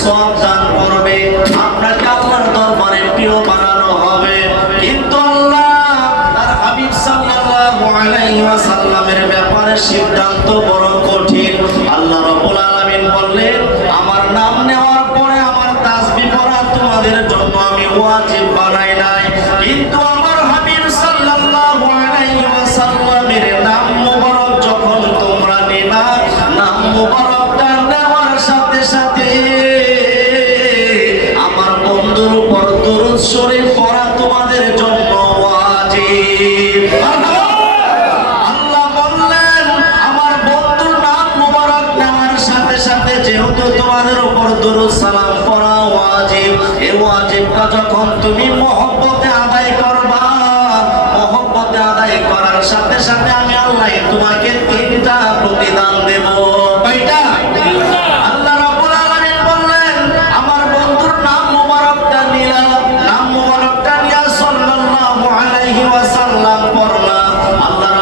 সওয়াব দান করবে। আল্লাহর দরবারে প্রিয় বানানো হবে। কিন্তু আল্লাহ ব্যাপারে সিদ্ধান্ত বড় কঠিন। আল্লাহ বললেন, আমার নাম নেওয়ার পরে আমার পড়া তোমাদের জন্য আমি ওয়াজিব বানাই নাই। কিন্তু আমার হাবিব সাল্লাল্লাহু আলাইহি ওয়াসাল্লামের নাম মোবারক যখন তোমরা নেবা, নাম মোবারকটা যেহেতু তোমাদের উপর দরুদ সালাম পড়া ওয়াজিব এই ওয়াজিবটা যখন তুমি মহব্বতে আদায় করবা, মহব্বতে আদায় করার সাথে সাথে আমি আল্লাহ তোমাকে তিনটা প্রতিদান দেব। বললেন, আমার বন্ধুর নাম নিলাম নাম আল্লাহ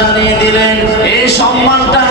জানিয়ে দিলেন, এই সম্মানটার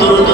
দরুদ